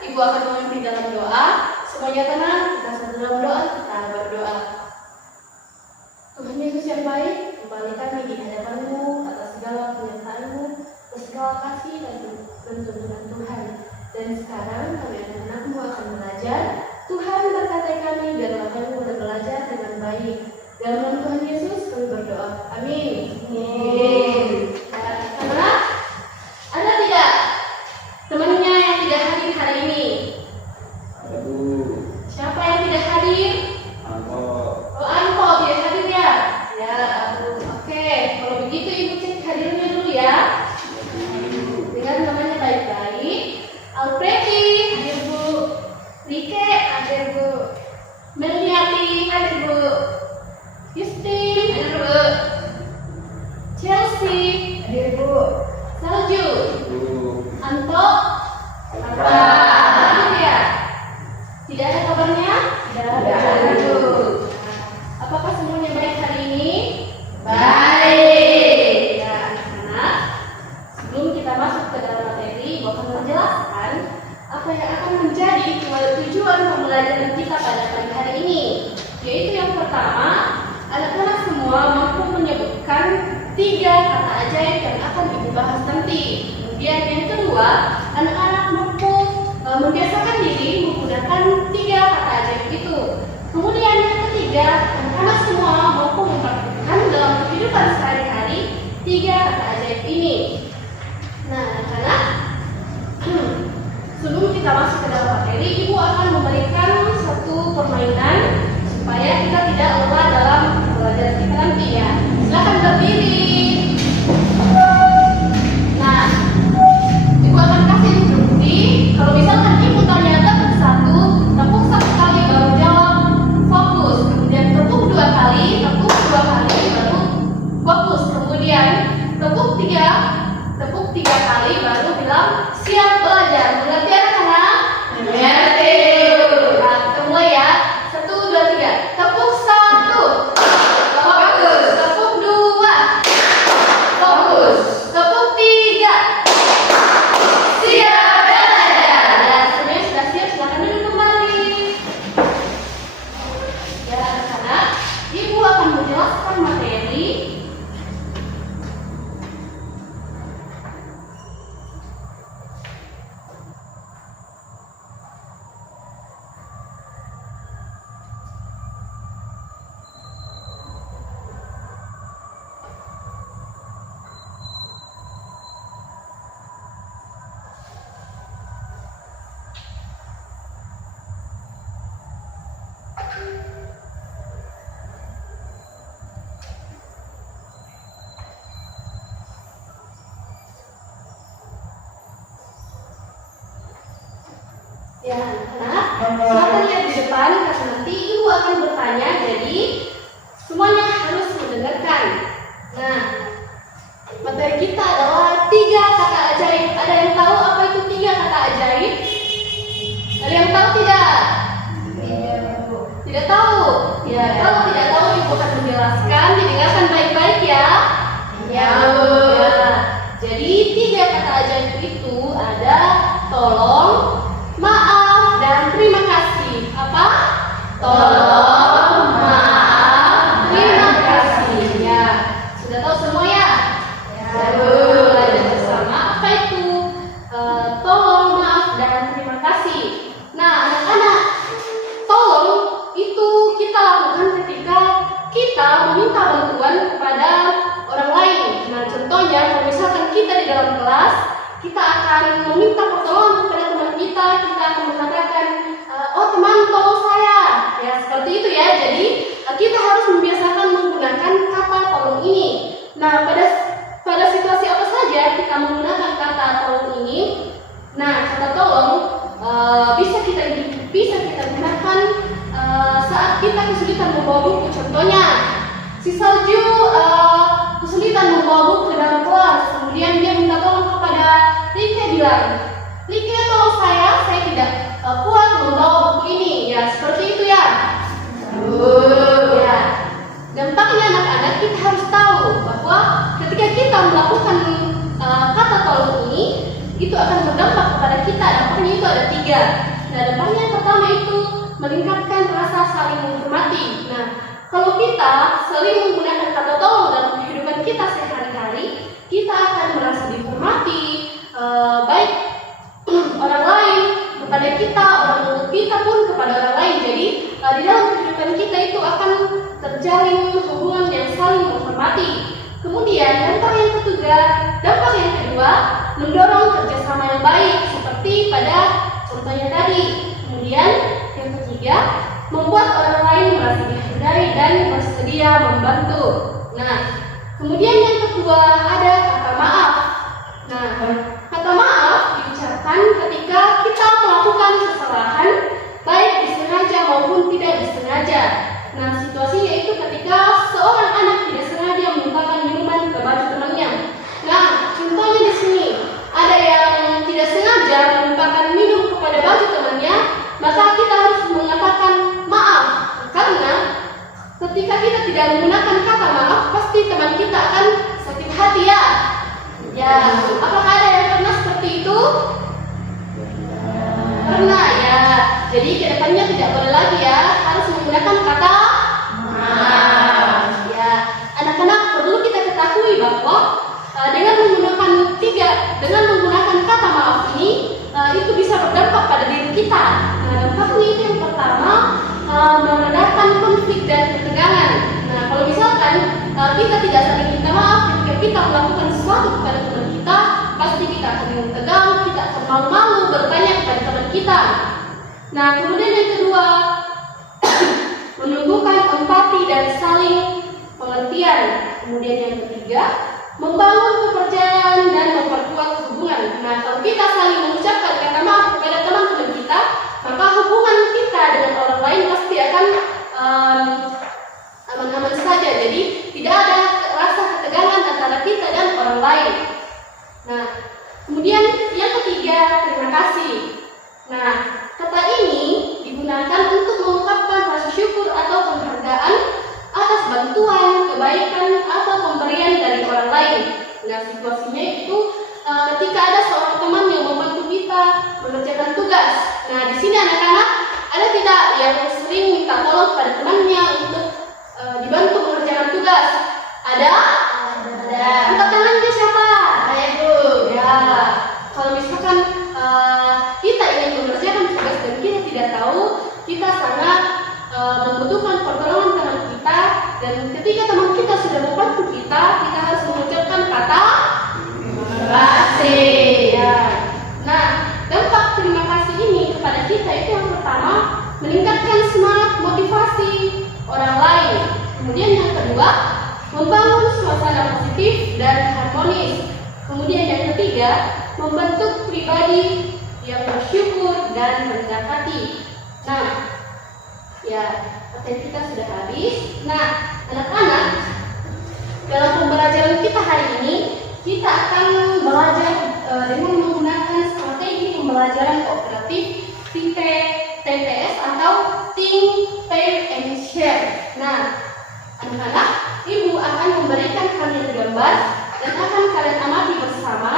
Ibu akan memimpin dalam doa. Semuanya tenang, kita sedang dalam doa, kita berdoa. Tuhan Yesus yang baik, kembali kami di hadapan-Mu atas segala penyertaan-Mu, atas segala kasih dan tuntunan Tuhan. Dan sekarang kami anak-anak-Mu akan belajar. Tuhan berkati kami biarlah kami boleh belajar dengan baik. Dalam nama Tuhan Yesus kami berdoa. Amin. Amin. Anak-anak, ada tidak temannya yang tidak hadir hari ini? Siapa yang tidak hadir? Oh, Anko tidak hadir ya? Ya, oke. Kalau begitu Ibu cek hadirnya dulu ya. Dengan namanya baik-baik. Alfredi, hadir Bu. Rike, hadir Bu. Melniati, hadir Bu. Justin, hadir Bu. Chelsea, hadir Bu. Salju, Anto, hadir ya? Tidak ada kabarnya? Tidak ada. Apakah semuanya baik hari ini? Baik. Ya, anak-anak, sebelum kita masuk ke dalam materi, Ibu akan menjelaskan apa yang akan menjadi tujuan pembelajaran kita pada pagi hari ini. Yaitu yang pertama, anak-anak semua mampu menyebutkan 3 kata ajaib yang akan Ibu bahas nanti. Kemudian yang kedua, anak-anak mampu membiasakan diri menggunakan 3 kata ajaib itu. Kemudian yang ketiga, anak-anak semua mampu mempraktikkan dalam kehidupan sehari-hari 3 kata ajaib ini. Nah, anak-anak, sebelum kita masuk ke dalam materi, Ibu akan memberikan satu permainan supaya kita tidak lelah dalam pelajaran kita nanti ya. Silakan berdiri. Nah, Ibu akan kasih instruksi. Kalau misalkan Ibu tanya tepuk 1, tepuk 1 kali baru jawab fokus. Kemudian tepuk 2 kali, tepuk 2 kali baru fokus. Kemudian tepuk 3 kali baru bilang siap belajar. Mengerti anak-anak? Mengerti. Nah, kita mulai ya. 1, 2, 3. Tepuk 1. Fokus. Tepuk 2. Fokus. Tepuk 3. Siap belajar. Dan semuanya sudah siap, silakan duduk kembali. Ya anak-anak, Ibu akan menjelaskan materi. Ya anak-anak, silakan lihat di depan karena nanti Ibu akan bertanya, jadi semuanya harus mendengarkan. Nah, materi kita adalah 3 kata ajaib. Ada yang tahu apa itu 3 kata ajaib? Ada yang tahu tidak? Tidak tahu? Ya, kalau tidak tahu Ibu akan menjelaskan, didengarkan baik-baik ya. Ya, Bu. Ya. Jadi 3 kata ajaib itu ada tolong, maaf, dan terima kasih. Apa? Tolong, maaf, terima kasih. Ya, sudah tahu semua ya? Ya, Bu. Belajar bersama apa itu tolong, maaf, dan terima kasih. Nah, anak-anak, tolong itu kita lakukan ketika kita meminta bantuan kepada akan meminta pertolongan kepada teman kita akan mengatakan, oh teman tolong saya, ya seperti itu ya. Jadi kita harus membiasakan menggunakan kata tolong ini. Nah, pada situasi apa saja kita menggunakan kata tolong ini? Nah, kata tolong bisa kita gunakan saat kita kesulitan membawa buku. Contohnya, si Salju kesulitan membawa buku ke dalam kelas, kemudian dia minta tolong kepada Rike, bilang, Rike tolong saya tidak kuat membawa buku ini. Ya seperti itu ya. Ya, dampaknya anak-anak kita harus tahu bahwa ketika kita melakukan kata tolong ini, itu akan berdampak kepada kita. Dampaknya itu ada 3. Nah, dampaknya yang pertama itu meningkatkan rasa saling menghormati. Nah, kalau kita sering menggunakan kata tolong dalam kehidupan kita sehari-hari, kita akan merasa dihormati, baik orang lain kepada kita, orang tua kita pun kepada orang lain. Jadi di dalam kehidupan kita itu akan terjalin hubungan yang saling menghormati. Kemudian dampak yang kedua mendorong kerjasama yang baik seperti pada contohnya tadi. Kemudian yang ketiga membuat orang lain merasa dihargai dan bersedia membantu. Nah, kemudian yang kedua ada kata maaf. Nah, kata maaf diucapkan ketika kita melakukan kesalahan, baik disengaja maupun tidak disengaja. Nah, situasinya itu ketika seorang anak tidak sengaja menumpahkan minuman ke baju temannya. Nah, contohnya di sini ada yang tidak sengaja menumpahkan minum kepada baju temannya, maka kita harus mengatakan maaf. Karena ketika kita tidak menggunakan kata maaf, pasti teman kita akan sakit hati ya. Ya, apakah ada yang pernah seperti itu? Pernah ya. Jadi kedepannya tidak boleh lagi ya, harus menggunakan kata maaf. Ya, anak-anak perlu kita ketahui bahwa dengan menggunakan kata maaf ini, itu bisa berdampak pada diri kita. Nah, dampaknya itu yang pertama, meredakan konflik dan ketegangan. Nah, kalau misalkan kita tidak saling minta maaf ketika kita melakukan sesuatu kepada teman kita, pasti kita akan tegang, kita akan malu-malu bertanya kepada teman kita. Nah, kemudian yang kedua, menumbuhkan empati dan saling pengertian. Kemudian yang ketiga, membangun kepercayaan dan memperkuat hubungan. Nah, kalau kita saling mengucapkan kata maaf kepada teman-teman kita, maka hubungan kita dengan orang lain pasti akan aman-aman saja. Jadi tidak ada rasa ketegangan antara kita dan orang lain. Nah, kemudian yang ketiga, terima kasih. Nah, kata ini digunakan untuk mengungkapkan rasa syukur atau penghargaan atas bantuan, kebaikan, atau pemberian dari orang lain. Nah, situasinya itu ketika ada seorang teman yang membantu kita mengerjakan tugas. Nah, di sini anak-anak ada tidak yang sering minta tolong pada temannya untuk dibantu mengerjakan tugas? Ada? Ada. Angkat tangannya siapa? Saya Bu. Ya. Kalau misalkan kita ingin mengerjakan tugas dan kita tidak tahu, kita sangat membutuhkan pertolongan teman kita, dan ketika teman kita sudah membantu kita harus mengucapkan kata terima kasih. Ya. Nah, dampak terima kasih ini kepada kita itu yang pertama, meningkatkan semangat motivasi orang lain. Kemudian yang kedua, membangun suasana positif dan harmonis. Kemudian yang ketiga, membentuk pribadi yang bersyukur dan rendah hati. Nah, ya, materi kita sudah habis. Nah, anak-anak, dalam pembelajaran kita hari ini, kita akan belajar dengan menggunakan strategi pembelajaran kooperatif tipe TPS atau Think, Pair, and Share. Nah, anak-anak, Ibu akan memberikan kalian gambar dan akan kalian amati bersama.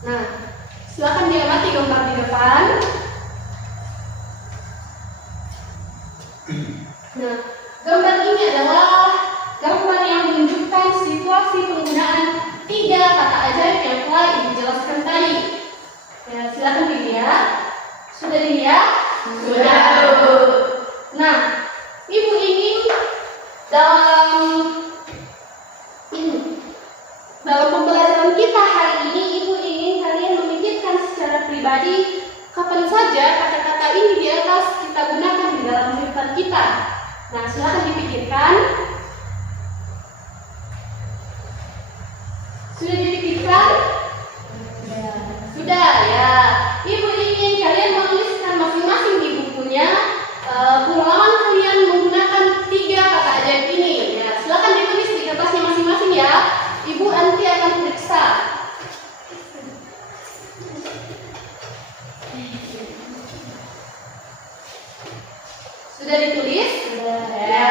Nah, silakan diamati gambar di depan. Nah, gambar ini adalah gambar yang menunjukkan situasi penggunaan 3 kata ajaib yang telah Ibu jelaskan tadi. Ya, silakan dilihat. Sudah dilihat? Sudah. Nah, Ibu ingin dalam pembelajaran kita pribadi, kapan saja kata-kata ini di atas kita gunakan di dalam kehidupan kita. Nah, silakan dipikirkan. Sudah dipikirkan? Sudah ya. Ibu ingin kalian menuliskan masing-masing di bukunya pengalaman kalian menggunakan 3 kata ajaib ini. Ya, silakan ditulis di kertasnya masing-masing ya. Ibu nanti akan periksa. Sudah ditulis? Sudah. Ya,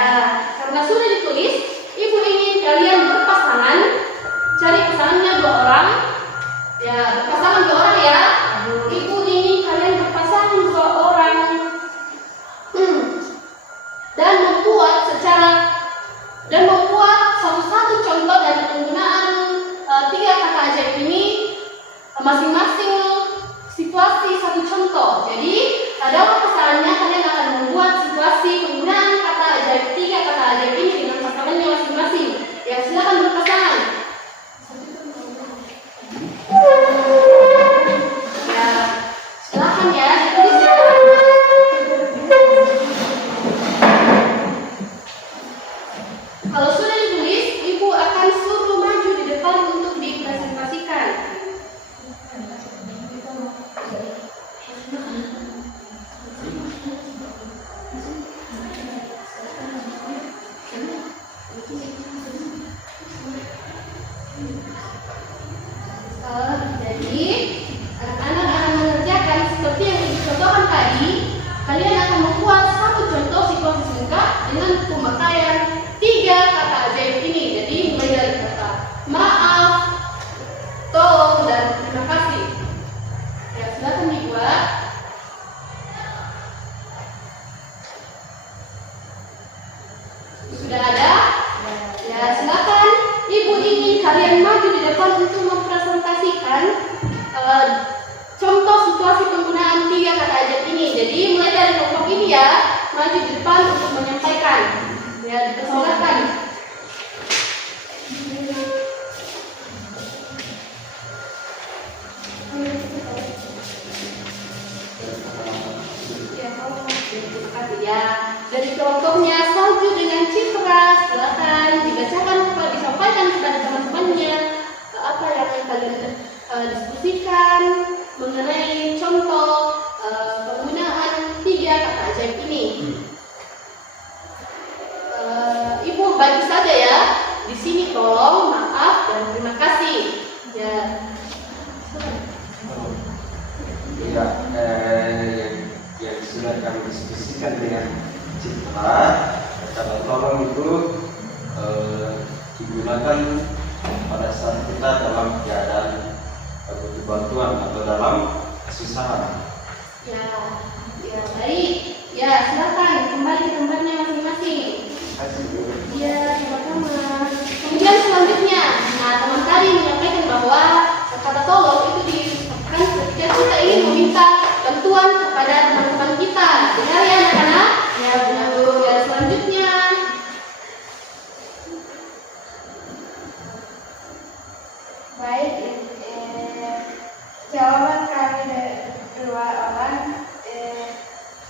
karena sudah ditulis, Ibu ingin kalian berpasangan. Cari pasangannya 2 orang. Ya, berpasangan 2 orang ya. Ibu ingin kalian berpasangan 2 orang. Dan membuat satu-satu contoh dari penggunaan 3 kata ajaib ini, masing-masing situasi 1 contoh. Jadi dalam pasangannya kalian akan membuat situasi penggunaan kata ajaib 3 kata ajaib ini dengan pasangannya masing-masing. Ya, silakan berpasangan. Ya, silakan ya, ditulis ya. Kalau sudah ditulis, Ibu akan suruh maju di depan untuk dipresentasikan. Jadi, anak-anak akan mengerjakan seperti yang dicontohkan tadi. Kalian akan membuat 1 contoh situasi singkat dengan pemakaian 3 kata ajaib ini. Jadi, mulai dari kata maaf, tolong, dan terima kasih. Ya, silakan dibuat. Sudah ada? Ya, silakan. Ibu ingin kalian maju di depan untuk mempresentasikan contoh situasi penggunaan 3 kata ajaib ini. Jadi mulai dari kelompok ini ya, maju di depan untuk menyampaikan. Ya, dipersilakan. Terima kasih ya. Dari kelompoknya salju dengan citra, silakan dibacakan, disampaikan kepada teman-temannya apa yang kalian diskusikan mengenai contoh penggunaan 3 kata ajaib ini. Ibu bagi saja ya. Di sini tolong, maaf, dan terima kasih. Ya. Ya, yang sudah kami diskusikan dengan citra, kata tolong itu digunakan pada saat kita dalam keadaan butuh bantuan atau dalam kesusahan. Ya, ya baik. Ya, silakan kembali ke tempatnya masing-masing. Ya, sama-sama. Kemudian selanjutnya, nah teman tadi menyampaikan bahwa kata tolong itu diucapkan ketika kita ingin meminta bantuan kepada teman-teman kita. Dengar ya anak-anak? Ya, benar. Ya, selanjutnya. Baik, jawaban kami dari 2 orang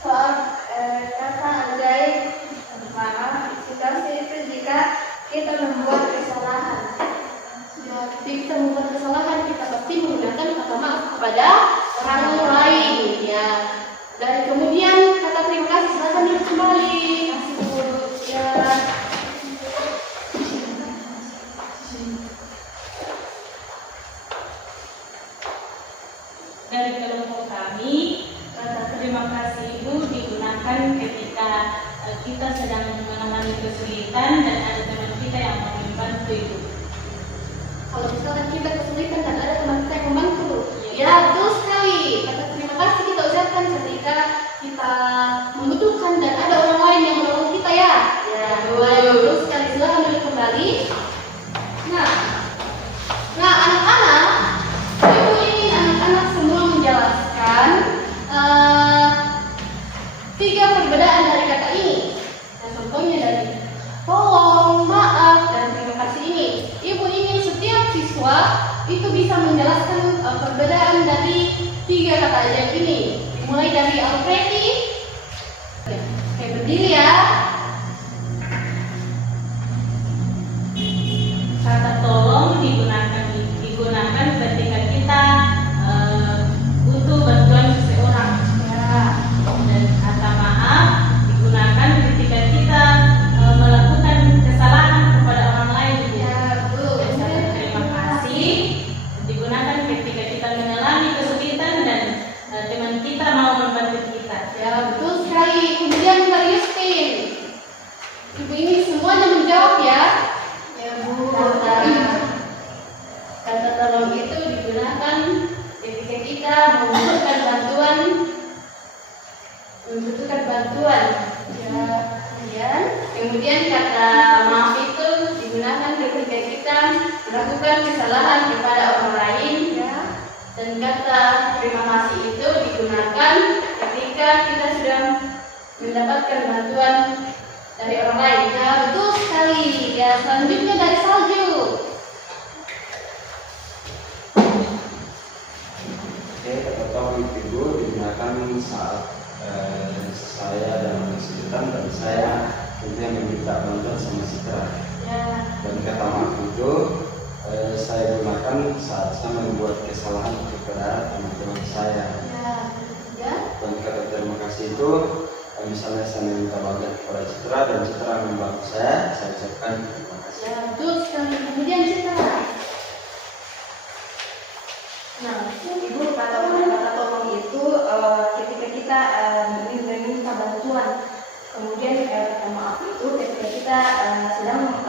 soal kata ajaib maaf. Situasi itu jika kita membuat kesalahan. Ya, kita membuat kesalahan, kita pasti menggunakan kata maaf kepada orang lain. Ya. Dan kemudian kata terima kasih, silakan duduk kembali. Kasih dulu. Ya. Dari kelompok kami, kata terima kasih Ibu digunakan ketika kita sedang mengalami kesulitan dan ada teman kita yang mau membantu Ibu. Kalau misalkan kita kesulitan dan ada teman kita yang membantu, ya betul sekali. Kata terima kasih kita ucapkan ketika kita membutuhkan dan ada orang lain yang menolong kita ya. Ya, betul sekali. Silakan duduk kembali. Nah anak-anak, Ibu ingin anak-anak semua menjelaskan 3 perbedaan dari kata ini. Nah, contohnya dari tolong, maaf, dan terima kasih ini. Ibu ingin setiap siswa itu bisa menjelaskan perbedaan dari 3 kata ajaib ini. Dimulai dari Alfredi. Oke, berdiri ya. Kata tolong digunakan ketika kita butuh bantuan seseorang. Ya. Dan kata maaf digunakan ketika kita melakukan kesalahan kepada orang lain. Ya, betul. Dan kata terima kasih digunakan ketika kita mengalami kesulitan dan teman kita mau membantu kita. Ya, betul sekali. Kemudian Kak Yustin. Ibu ini semuanya menjawab ya. Ya Bu. Kata tolong itu digunakan ketika kita membutuhkan bantuan. Ya, kemudian kata maaf itu digunakan ketika kita melakukan kesalahan kepada orang lain. Ya. Dan kata terima kasih itu digunakan ketika kita sudah mendapatkan bantuan dari orang lain. Ya, betul sekali. Ya, selanjutnya dari Salju. Oke, kata tolong itu digunakan saat saya dalam kesulitan dan saya tentunya meminta bantuan sama Citra. Ya. Dan kata maaf itu saya gunakan saat saya membuat kesalahan kepada teman-teman saya. Ya. Dan kata terima kasih itu misalnya saya meminta bantuan kepada Citra dan Citra membantu saya ucapkan terima kasih. Ya, betul sekali. Kemudian Citra. Nah, Ibu, kata tolong itu ketika kita meminta bantuan. Kemudian kata maaf itu ketika kita sedang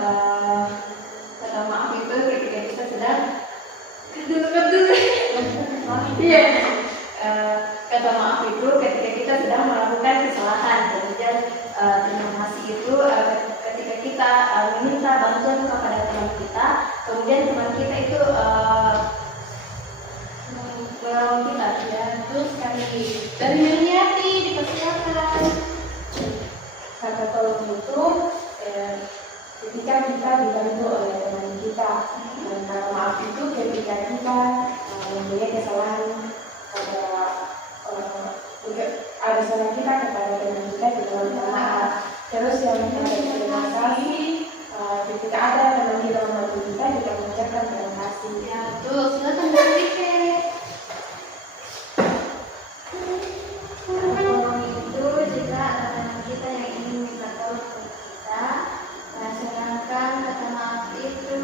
kata maaf itu ketika kita sedang Iya. Kata maaf itu ketika kita sedang melakukan kesalahan. Kemudian terima kasih itu ketika kita meminta bantuan kepada teman kita. Kemudian teman kita itu menolong kita. Ya, betul sekali. Dari Miriati dipersilakan. Kata tolong itu ketika kita dibantu oleh teman kita, dan kata maaf itu ketika kita mempunyai kesalahan ada salah kita kepada teman kita, kita minta maaf. Terus yang kata terima kasih ketika ada teman kita membantu kita mengucapkan terima kasih. Ya, betul. Silakan Dari Rike. Tolong itu jika ada teman kita yang ingin minta tolong ke kita. Nah, sedangkan kata maaf itu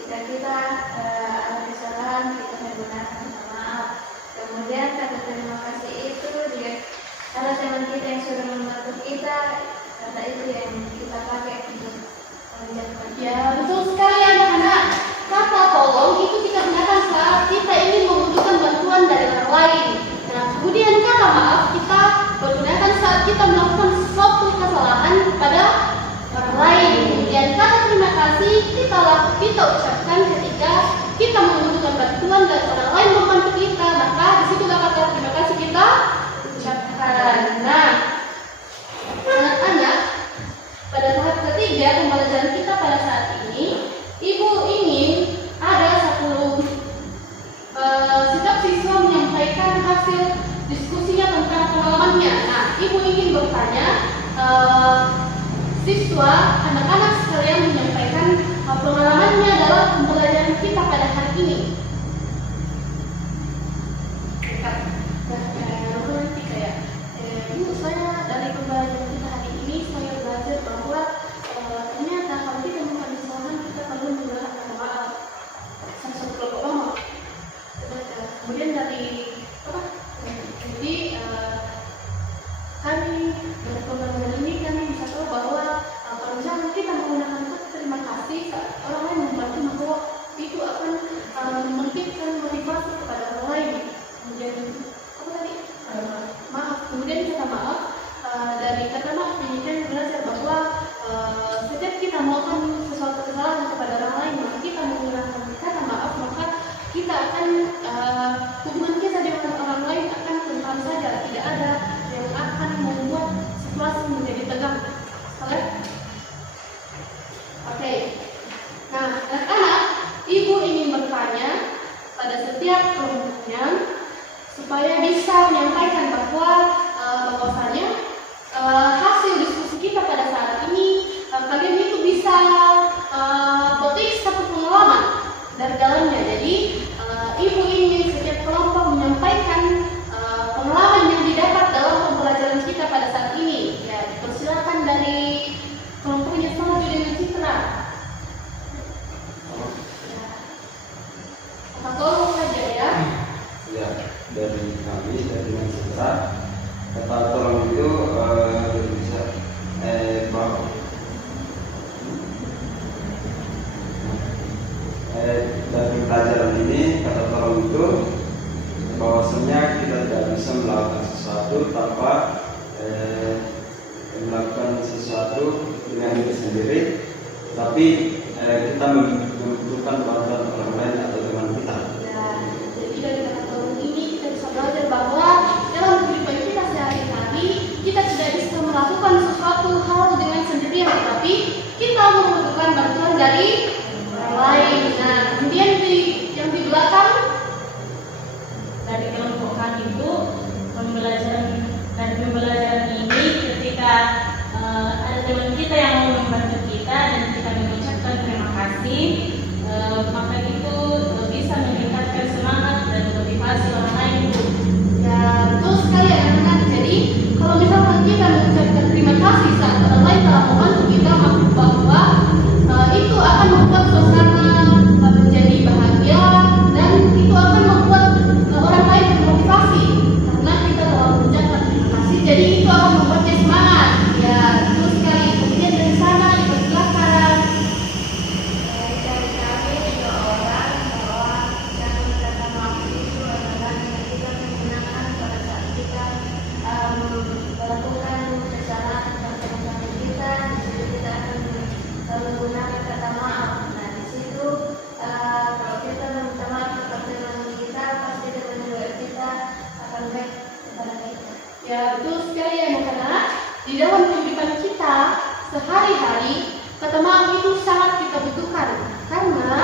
jika kita ada kesalahan kita menggunakan kata maaf. Kemudian kata terima kasih itu jika ada teman kita yang sudah membantu kita, kata itu yang kita pakai untuk mengucapkan. Ya, betul sekali anak-anak. Kata tolong itu kita gunakan saat kita ingin membutuhkan bantuan dari orang lain. Nah, kemudian kata maaf kita pergunakan saat kita melakukan suatu kesalahan kepada orang lain. Kemudian kata terima kasih kita ucapkan ketika kita membutuhkan bantuan dari orang lain membantu kita. Maka disitulah kata terima kasih kita ucapkan. Nah, anak-anak, pada tahap ketiga pembelajaran kita pada saat ini, Ibu ingin ada satu setiap siswa menyampaikan hasil diskusinya tentang pengalamannya. Nah, Ibu ingin bertanya, siswa, anak-anak sekalian menyampaikan pengalamannya dalam pembelajaran kita pada hari ini. Ibu, saya dari pembelajaran kita hari ini, saya belajar bahwa ternyata kalau kita melakukan kesalahan kita perlu menggunakan kata maaf. Salah satu kelompok kelompok. Kemudian dari jadi kami dari pembelajaran ini kami bisa tahu bahwa kalau misalnya kita menggunakan kata terima kasih saat orang lain membantu, maka itu akan memberikan motivasi kepada orang lain. Kemudian apa tadi? Maaf. Kemudian kata maaf. Dari kata maaf ini kan belajar bahwa setiap kita melakukan sesuatu kesalahan kepada orang lain, maka kita menggunakan kata maaf, maka kita akan hubungan kita dengan orang lain akan tentram saja, tidak ada yang akan membuat situasi menjadi tegang. Oke. Nah, anak-anak, Ibu ingin bertanya pada setiap kelompoknya supaya bisa menyampaikan bahwasanya hasil diskusi kita pada saat ini kalian itu bisa petik satu pengalaman dari dalamnya. Jadi ibu ingin setiap kelompok menyampaikan pengalaman yang didapat dalam pembelajaran kita pada saat ini. Ya, persilakan dari kelompoknya Salju dengan Citra. Tolong saja ya. Ya, dari kami dari Citra, kata tolong itu bisa bahwa dari pelajaran ini kata tolong itu bahwasanya kita tidak bisa melakukan sesuatu tanpa melakukan sesuatu dengan diri sendiri, tapi kita membutuhkan bantuan orang lain atau teman kita. Ya, jadi dari kata tolong ini kita bisa belajar bahwa dalam kehidupan kita sehari-hari kita tidak bisa melakukan sesuatu hal dengan sendirian, tetapi kita membutuhkan bantuan dari orang lain. Nah, kemudian yang di belakang Dari kelompok kami itu pembelajaran ini ketika ada teman kita yang mau membantu kita dan kita mengucapkan terima kasih, maka itu bisa meningkatkan semangat dan motivasi orang lain. ya betul sekali anak-anak. Jadi kalau misalkan kita mengucapkan terima kasih saat orang lain telah membantu kita, maka bahwa itu akan membuat suasana menjadi bahagia dan itu akan membuat orang lain termotivasi karena kita telah mengucapkan terima kasih. Jadi itu akan membuat dia semangat. Ya betul sekali. Kemudian dari sana dipersilakan. Dari kami 2 orang bahwa kami kata maaf itu adalah yang kita menggunakan pada saat kita melakukan kesalahan dengan teman-teman kita. Di situ kita akan menggunakan kata maaf. Nah di situ kalau kita meminta maaf kepada teman kita, pasti teman juga kita akan baik kepada kita. Ya betul sekali anak-anak. Di dalam kehidupan kita sehari-hari kata maaf itu sangat kita butuhkan karena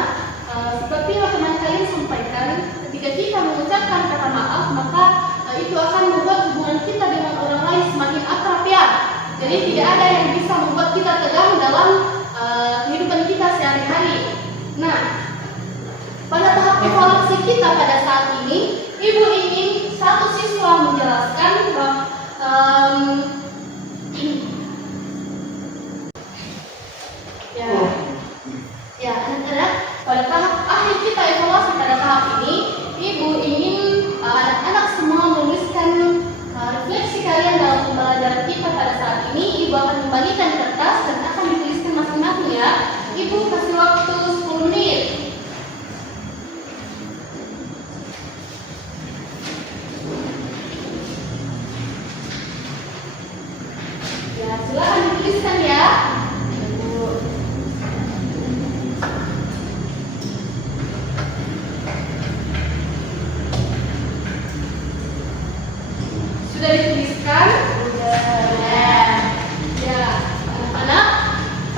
seperti yang teman kalian sampaikan, ketika kita mengucapkan kata maaf maka itu akan membuat hubungan kita dengan orang lain semakin akrab ya. Jadi tidak ada yang bisa membuat kita tegang dalam kehidupan kita sehari-hari. Nah, pada tahap evaluasi kita pada saat ini, ibu ingin satu siswa menjelaskan bahwa ya anak-anak, pada tahap akhir kita evaluasi pada tahap ini, ibu ingin anak-anak semua menuliskan refleksi kalian dalam pembelajaran kita pada saat ini. Ibu akan kembalikan kertas dan akan dituliskan masing-masing ya. Ibu kasih waktu 10 menit. Ya, silakan dituliskan ya. Sudah dituliskan? Sudah. Ya, anak-anak,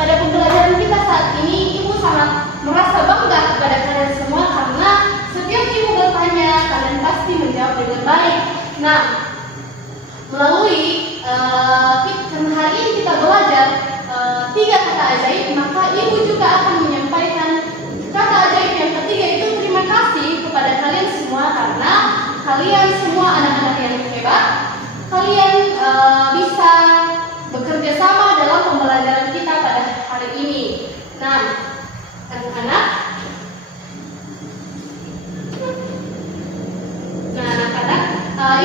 pada pembelajaran kita saat ini, ibu sangat merasa bangga kepada kalian semua karena setiap ibu bertanya, kalian pasti menjawab dengan baik. Nah, melalui karena hari ini kita belajar 3 kata ajaib, maka ibu juga akan menyampaikan kata ajaib yang ketiga itu terima kasih kepada kalian semua karena kalian semua anak-anak yang hebat. Kalian bisa bekerja sama dalam pembelajaran kita pada hari ini. Nah, anak-anak,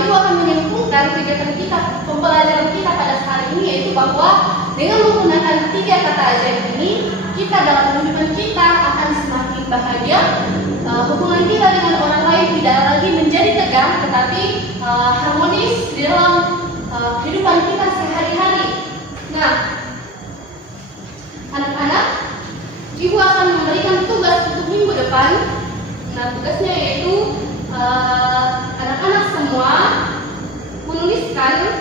ibu akan menyimpulkan kegiatan kita, pembelajaran kita pada hari ini, yaitu bahwa dengan menggunakan 3 kata ajaib ini, kita dalam kehidupan kita akan semakin bahagia. Hubungan kita dengan orang lain tidak lagi menjadi tegang, tetapi harmonis di dalam kehidupan kita sehari-hari. Nah, anak-anak, ibu akan memberikan tugas untuk minggu depan. Nah, tugasnya yaitu anak-anak semua menuliskan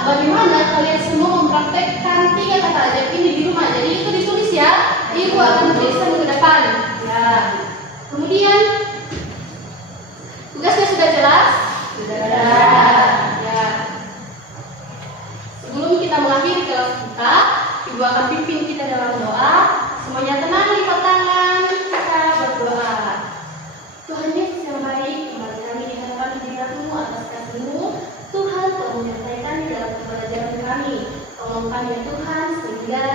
bagaimana kalian semua mempraktekkan 3 kata ajaib ini di rumah. Jadi Saudara. Ya. Sebelum kita mengakhiri kelas kita, Ibu akan pimpin kita dalam doa. Semuanya tenang, lipat tangan, kita berdoa. Tuhan Yesus yang baik, kembali kami di hadapan hadirat-Mu atas kasih-Mu. Tuhan, tolong menyertai kami dalam pembelajaran kami. Tolong kami ya Tuhan, sehingga